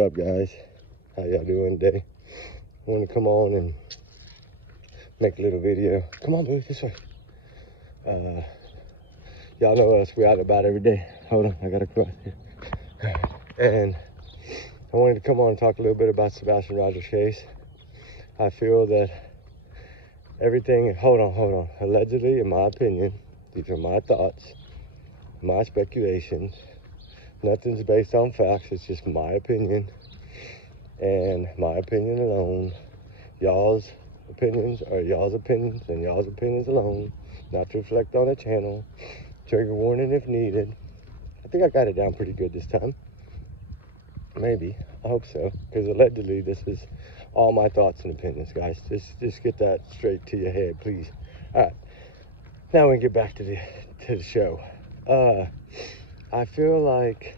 What's up, guys? How y'all doing today? I want to come on and make a little video. Come on, boo, this way. Y'all know us, we out and about every day. Hold on, I gotta cross here. And I wanted to come on and talk a little bit about Sebastian Rogers' case. I feel that everything, hold on. Allegedly, in my opinion, these are my thoughts, my speculations. Nothing's based on facts, it's just my opinion. And my opinion alone. Y'all's opinions are y'all's opinions and y'all's opinions alone. Not to reflect on the channel. Trigger warning if needed. I think I got it down pretty good this time. Maybe. I hope so. Because allegedly this is all my thoughts and opinions, guys. Just get that straight to your head, please. Alright. Now we can get back to the show. I feel like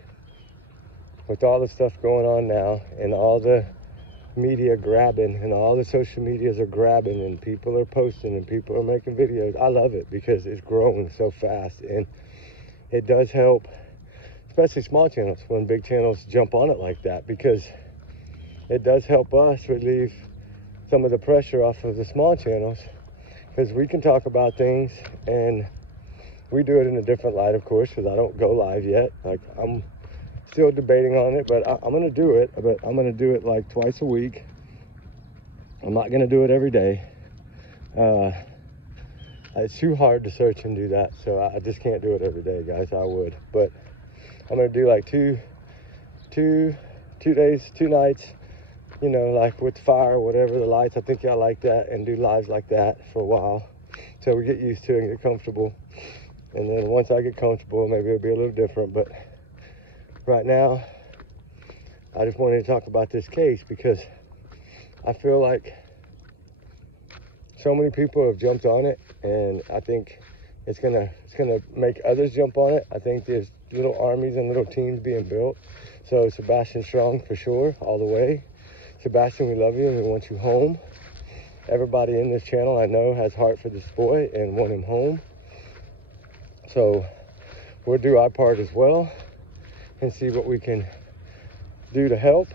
with all the stuff going on now and all the media grabbing and all the social medias are grabbing and people are posting and people are making videos, I love it because it's growing so fast and it does help, especially small channels, when big channels jump on it like that, because it does help us relieve some of the pressure off of the small channels, because we can talk about things and we do it in a different light, of course, because I don't go live yet. Like, I'm still debating on it, but I'm gonna do it. But I'm gonna do it like twice a week. I'm not gonna do it every day. It's too hard to search and do that, so I just can't do it every day, guys. I would, but I'm gonna do like two days, 2 nights, you know, like with fire, whatever, the lights. I think y'all like that, and do lives like that for a while till we get used to it and get comfortable. And then once I get comfortable, maybe it'll be a little different. But right now, I just wanted to talk about this case because I feel like so many people have jumped on it, and I think it's gonna make others jump on it. I think there's little armies and little teams being built. So Sebastian strong for sure, all the way. Sebastian, we love you and we want you home. Everybody in this channel I know has heart for this boy and want him home. So we'll do our part as well and see what we can do to help.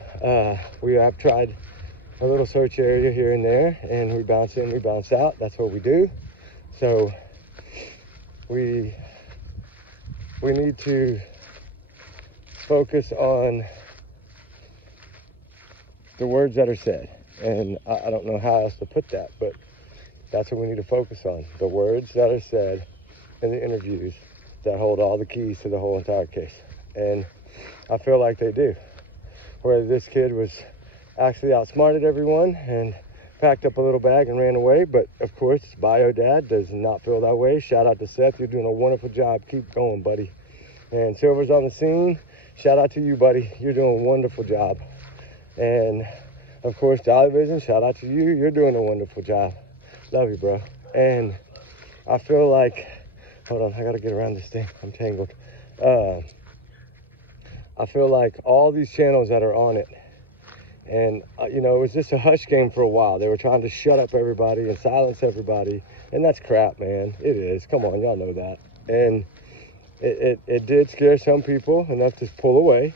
We have tried a little search area here and there, and we bounce in, we bounce out. That's what we do. So we need to focus on the words that are said. And I don't know how else to put that, but that's what we need to focus on. The words that are said in the interviews that hold all the keys to the whole entire case. And I feel like they do. Where this kid was actually outsmarted everyone and packed up a little bag and ran away. But of course, Bio Dad does not feel that way. Shout out to Seth. You're doing a wonderful job. Keep going, buddy. And Silver's on the scene. Shout out to you, buddy. You're doing a wonderful job. And of course, Dolly Vision, shout out to you. You're doing a wonderful job. Love you, bro. And I feel like, hold on, I gotta get around this thing. I'm tangled. I feel like all these channels that are on it, and you know, it was just a hush game for a while. They were trying to shut up everybody and silence everybody, and that's crap, man. It is. Come on, y'all know that. And it did scare some people enough to pull away.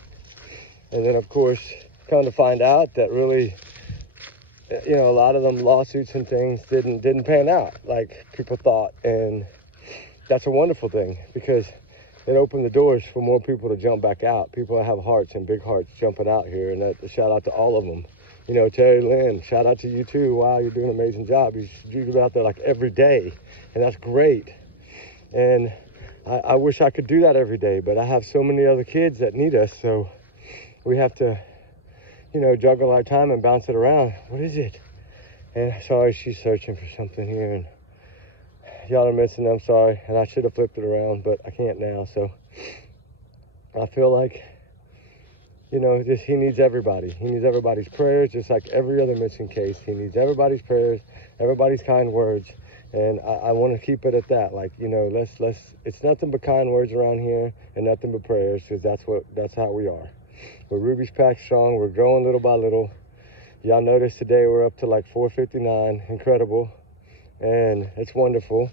And then, of course, come to find out that really, you know, a lot of them lawsuits and things didn't pan out like people thought. And that's a wonderful thing, because it opened the doors for more people to jump back out. People that have hearts and big hearts jumping out here, and that, shout out to all of them. You know, Terry Lynn, shout out to you too. Wow, you're doing an amazing job. You're out there like every day, and that's great. And I wish I could do that every day, but I have so many other kids that need us, so we have to, you know, juggle our time and bounce it around. What is it? And sorry, she's searching for something here, and y'all are missing. I'm sorry, and I should have flipped it around, but I can't now. So I feel like, you know, just he needs everybody. He needs everybody's prayers, just like every other missing case. He needs everybody's prayers, everybody's kind words, and I want to keep it at that. Like, you know, let's. It's nothing but kind words around here, and nothing but prayers, because that's how we are. We're Ruby's Pack strong. We're growing little by little. Y'all noticed today we're up to like 459. Incredible. And it's wonderful.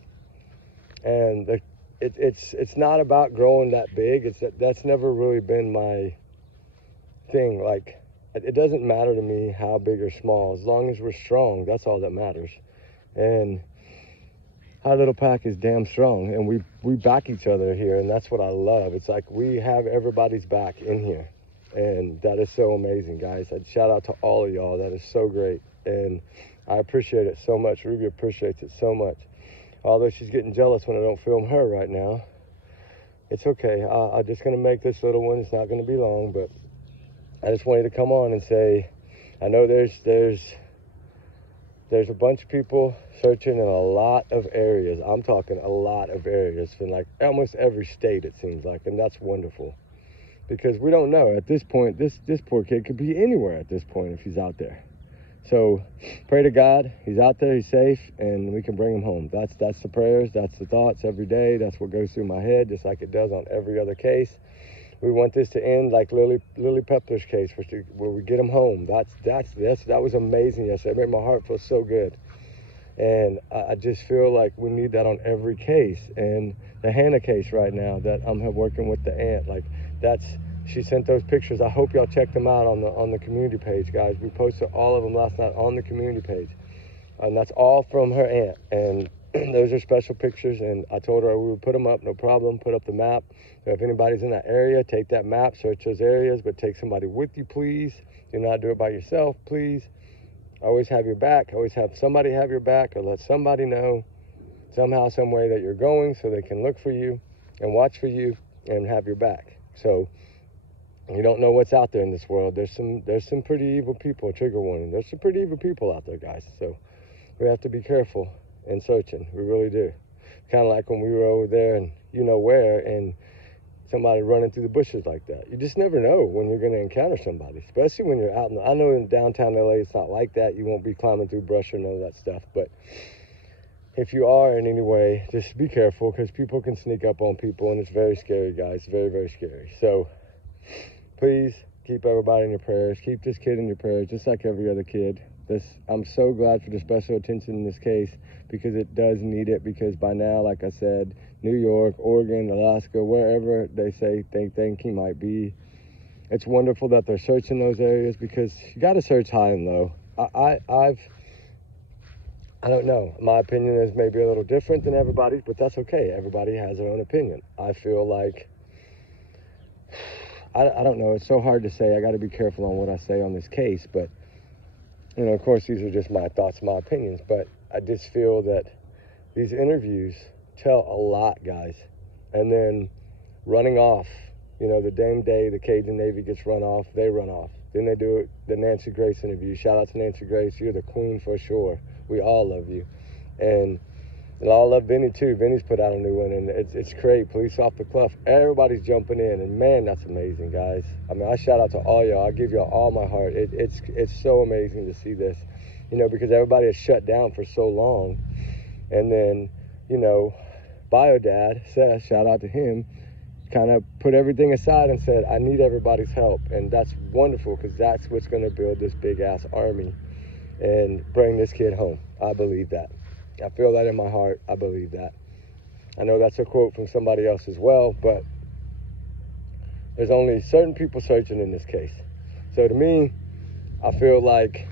And it's not about growing that big. That's never really been my thing. Like, it doesn't matter to me how big or small. As long as we're strong, that's all that matters. And our little pack is damn strong, and we back each other here, and that's what I love. It's like we have everybody's back in here, and that is so amazing, guys. I'd shout out to all of y'all. That is so great, and I appreciate it so much. Ruby appreciates it so much. Although she's getting jealous when I don't film her right now. It's okay. I'm just going to make this little one. It's not going to be long, but I just wanted to come on and say, I know there's a bunch of people searching in a lot of areas. I'm talking a lot of areas in like almost every state, it seems like, and that's wonderful. Because we don't know. At this point, this poor kid could be anywhere at this point if he's out there. So pray to God, he's out there, he's safe, and we can bring him home. That's the prayers, that's the thoughts every day. That's what goes through my head, just like it does on every other case. We want this to end like Lily Pepler's case, where we get him home. That was amazing yesterday. It made my heart feel so good. And I just feel like we need that on every case. And the Hannah case right now that I'm working with the aunt, like she sent those pictures. I hope y'all check them out on the community page, guys. We posted all of them last night on the community page. And that's all from her aunt. And those are special pictures, and I told her we would put them up, no problem, put up the map. So if anybody's in that area, take that map, search those areas, but take somebody with you, please. Do not do it by yourself, please. Always have your back. Always have somebody have your back, or let somebody know somehow, some way that you're going so they can look for you and watch for you and have your back. So you don't know what's out there in this world. There's some pretty evil people, trigger warning. There's some pretty evil people out there, guys. So we have to be careful in searching. We really do. Kind of like when we were over there and you know where, and somebody running through the bushes like that. You just never know when you're going to encounter somebody, especially when you're out I know in downtown LA it's not like that. You won't be climbing through brush or none of that stuff, but if you are in any way, just be careful, because people can sneak up on people, and it's very scary, guys. Very, very scary. So please keep everybody in your prayers. Keep this kid in your prayers, just like every other kid. I'm so glad for the special attention in this case, because it does need it, because by now, like I said, New York, Oregon, Alaska, wherever they think he might be, it's wonderful that they're searching those areas, because you got to search high and low. I don't know. My opinion is maybe a little different than everybody's, but that's okay. Everybody has their own opinion. I feel like, I don't know. It's so hard to say. I got to be careful on what I say on this case, but you know, of course, these are just my thoughts, my opinions, but I just feel that these interviews tell a lot, guys. And then running off, you know, the same day the Cajun Navy gets run off, they run off. Then they do the Nancy Grace interview. Shout out to Nancy Grace. You're the queen for sure. We all love you. And I love Vinny too. Vinny's put out a new one, and it's great. Police Off the Cuff. Everybody's jumping in, and man, that's amazing, guys. I mean, I shout out to all y'all. I give y'all all my heart. It's so amazing to see this, you know, because everybody has shut down for so long. And then, you know, Bio Dad, Seth, shout out to him, kind of put everything aside and said, I need everybody's help. And that's wonderful, because that's what's going to build this big-ass army and bring this kid home. I believe that. I feel that in my heart. I believe that. I know that's a quote from somebody else as well, but there's only certain people searching in this case. So to me, I feel like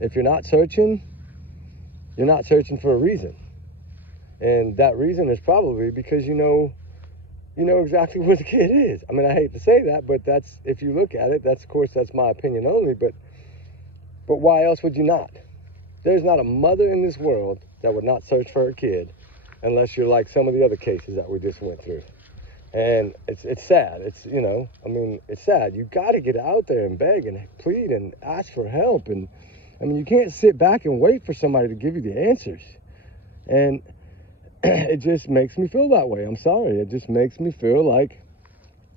if you're not searching for a reason. And that reason is probably because you know exactly where the kid is. I mean, I hate to say that, but that's, if you look at it, that's, of course, that's my opinion only, but why else would you not? There's not a mother in this world that would not search for her kid, unless you're like some of the other cases that we just went through. And it's sad. It's, you know, I mean, it's sad. You got to get out there and beg and plead and ask for help. And I mean, you can't sit back and wait for somebody to give you the answers. And it just makes me feel that way. I'm sorry. It just makes me feel like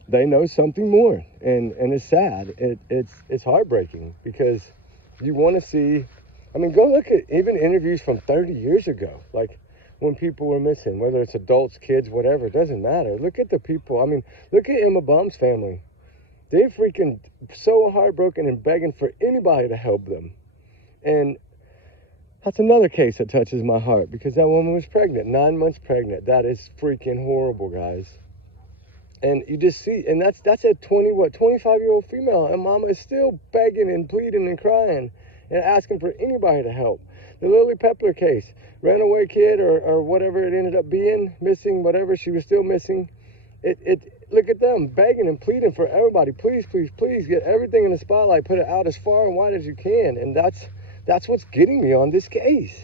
they know something more. And it's sad. It's heartbreaking, because you want to see, I mean, go look at even interviews from 30 years ago, like when people were missing, whether it's adults, kids, whatever, it doesn't matter. Look at the people. I mean, look at Emma Baum's family. They're freaking so heartbroken and begging for anybody to help them. And that's another case that touches my heart, because that woman was pregnant, 9 months pregnant. That is freaking horrible, guys. And you just see, and that's a 25-year-old female, and mama is still begging and pleading and crying and asking for anybody to help. The Lily Pepler case, runaway kid or whatever it ended up being, missing, whatever, she was still missing. Look at them begging and pleading for everybody. Please, please, please get everything in the spotlight, put it out as far and wide as you can. And that's what's getting me on this case.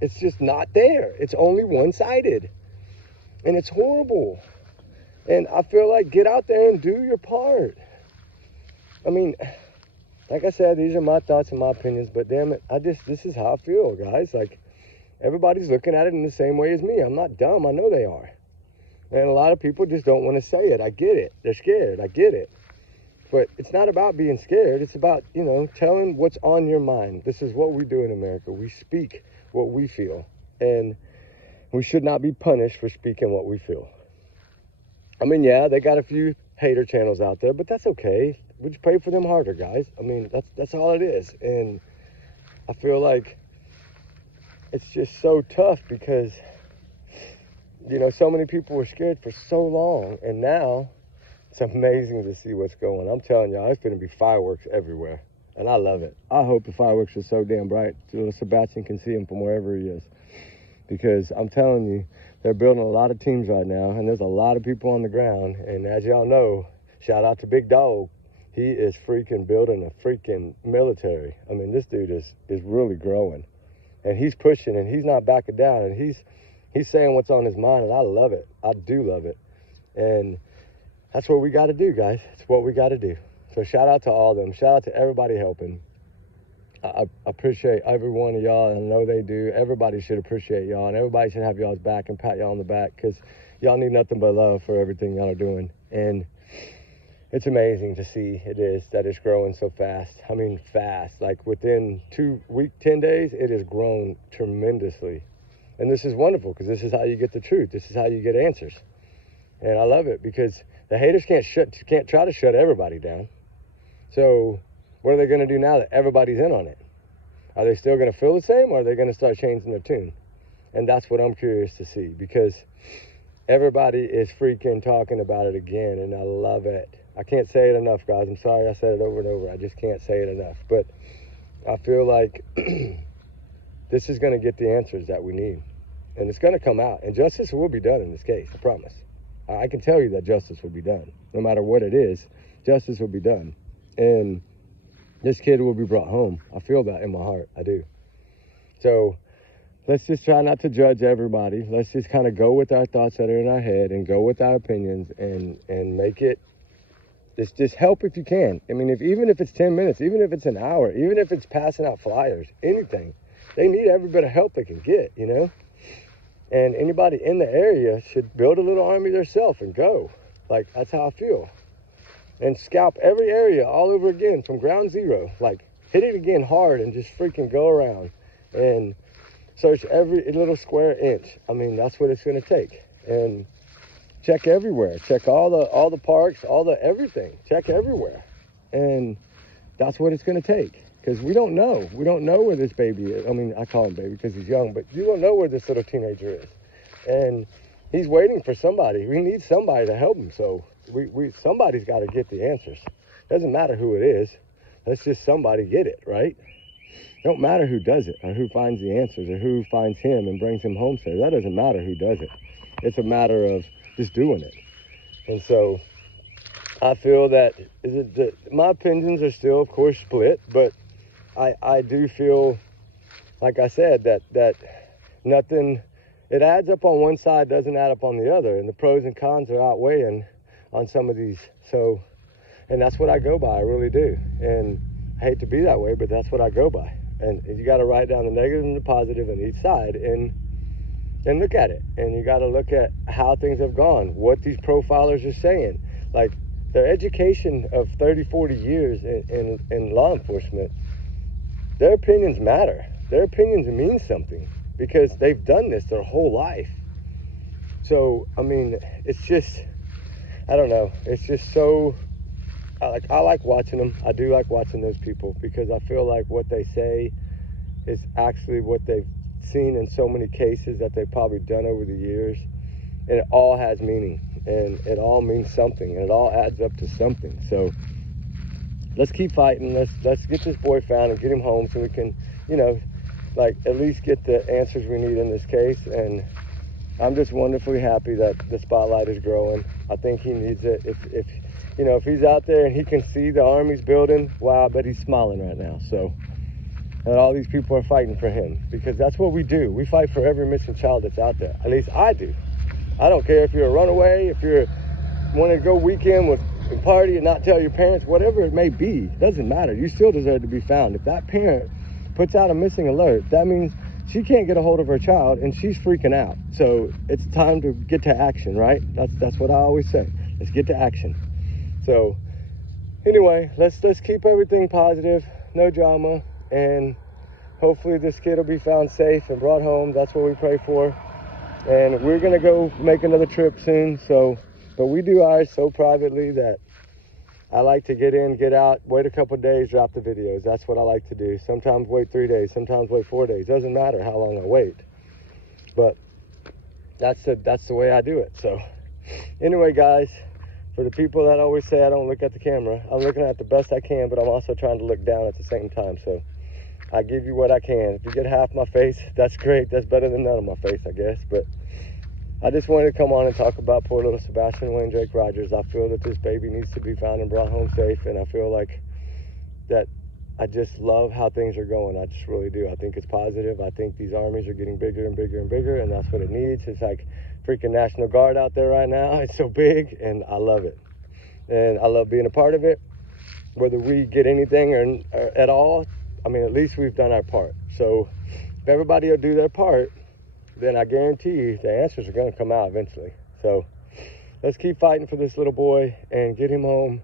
It's just not there. It's only one-sided. And it's horrible. And I feel like get out there and do your part. I mean, like I said, these are my thoughts and my opinions, but damn it, this is how I feel, guys. Like, everybody's looking at it in the same way as me. I'm not dumb. I know they are. And a lot of people just don't want to say it. I get it. They're scared. I get it. But it's not about being scared. It's about, telling what's on your mind. This is what we do in America. We speak what we feel. And we should not be punished for speaking what we feel. I mean, yeah, they got a few hater channels out there, but that's okay. We just pray for them harder, guys. I mean, that's all it is. And I feel like it's just so tough because, so many people were scared for so long, and now it's amazing to see what's going on. I'm telling y'all, it's going to be fireworks everywhere, and I love it. I hope the fireworks are so damn bright so Sebastian can see them from wherever he is, because I'm telling you, they're building a lot of teams right now, and there's a lot of people on the ground, and as y'all know, shout out to Big Dog. He is freaking building a freaking military. I mean, this dude is really growing, and he's pushing, and he's not backing down, and he's saying what's on his mind, and I love it. I do love it. And that's what we got to do, guys. It's what we got to do. So shout out to all of them. Shout out to everybody helping. I appreciate every one of y'all, and I know they do. Everybody should appreciate y'all, and everybody should have y'all's back and pat y'all on the back, because y'all need nothing but love for everything y'all are doing. And it's amazing to see that it's growing so fast. I mean, fast. Like within 10 days, it has grown tremendously. And this is wonderful, because this is how you get the truth. This is how you get answers. And I love it, because the haters can't try to shut everybody down. So what are they going to do now that everybody's in on it? Are they still going to feel the same, or are they going to start changing their tune? And that's what I'm curious to see, because everybody is freaking talking about it again, and I love it. I can't say it enough, guys. I'm sorry I said it over and over. I just can't say it enough. But I feel like this is going to get the answers that we need. And it's going to come out. And justice will be done in this case, I promise. I can tell you that justice will be done. No matter what it is, justice will be done. And this kid will be brought home. I feel that in my heart. I do. So let's just try not to judge everybody. Let's just kind of go with our thoughts that are in our head and go with our opinions and make it. Just help if you can. I mean, even if it's 10 minutes, even if it's an hour, even if it's passing out flyers, anything. They need every bit of help they can get, And anybody in the area should build a little army themselves and go. Like, that's how I feel. And scalp every area all over again from ground zero. Like, hit it again hard and just freaking go around and search every little square inch. I mean, that's what it's going to take. And check everywhere. Check all the parks, everything. Check everywhere. And that's what it's going to take. Because we don't know. We don't know where this baby is. I mean, I call him baby because he's young, but you don't know where this little teenager is. And he's waiting for somebody. We need somebody to help him. So somebody's got to get the answers. Doesn't matter who it is. Let's just somebody get it, right? Don't matter who does it or who finds the answers or who finds him and brings him home safe. That doesn't matter who does it. It's a matter of just doing it. And so I feel that my opinions are still, of course, split, but I do feel, like I said, that nothing, it adds up on one side, doesn't add up on the other. And the pros and cons are outweighing on some of these. So, and that's what I go by, I really do. And I hate to be that way, but that's what I go by. And you got to write down the negative and the positive on each side and look at it. And you got to look at how things have gone, what these profilers are saying. Like, their education of 30, 40 years in law enforcement, their opinions matter. Their opinions mean something because they've done this their whole life. So, I mean, it's just, I don't know. It's just so, I like watching them. I do like watching those people because I feel like what they say is actually what they've seen in so many cases that they've probably done over the years. And it all has meaning. and it all means something, and it all adds up to something. So let's keep fighting. Let's get this boy found and get him home so we can, you know, like at least get the answers we need in this case. And I'm just wonderfully happy that the spotlight is growing. I think he needs it. If you know, if he's out there and he can see the army's building, wow, I bet he's smiling right now. So, and all these people are fighting for him, because that's what we do. We fight for every missing child that's out there. At least I do. I don't care if you're a runaway, if you're want to go weekend with and party and not tell your parents, whatever it may be, doesn't matter. You still deserve to be found. If that parent puts out a missing alert, that means she can't get a hold of her child and she's freaking out. So it's time to get to action, right? That's what I always say. Let's get to action. So anyway, let's keep everything positive, no drama, and hopefully this kid will be found safe and brought home. That's what we pray for. And we're gonna go make another trip soon. But we do ours so privately that I like to get in, get out, wait a couple of days, drop the videos. That's what I like to do. Sometimes wait 3 days, sometimes wait 4 days. Doesn't matter how long I wait. But that's the way I do it. So anyway, guys, for the people that always say I don't look at the camera, I'm looking at the best I can, but I'm also trying to look down at the same time. So I give you what I can. If you get half my face, that's great. That's better than none of my face, I guess. But I just wanted to come on and talk about poor little Sebastian Wayne Drake Rogers. I feel that this baby needs to be found and brought home safe, and I feel like that I just love how things are going. I just really do. I think it's positive. I think these armies are getting bigger and bigger and bigger, and that's what it needs. It's like freaking National Guard out there right now. It's so big, and I love it. And I love being a part of it. Whether we get anything or at all, I mean, at least we've done our part. So if everybody will do their part, then I guarantee you the answers are going to come out eventually. So let's keep fighting for this little boy and get him home,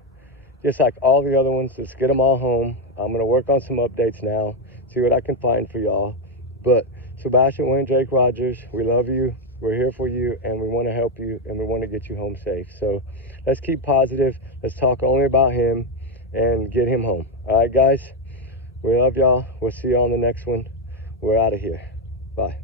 just like all the other ones. Let's get them all home. I'm going to work on some updates now, see what I can find for y'all. But Sebastian Wayne Drake Rogers, we love you. We're here for you, and we want to help you, and we want to get you home safe. So let's keep positive. Let's talk only about him and get him home. All right, guys, we love y'all. We'll see you on the next one. We're out of here. Bye.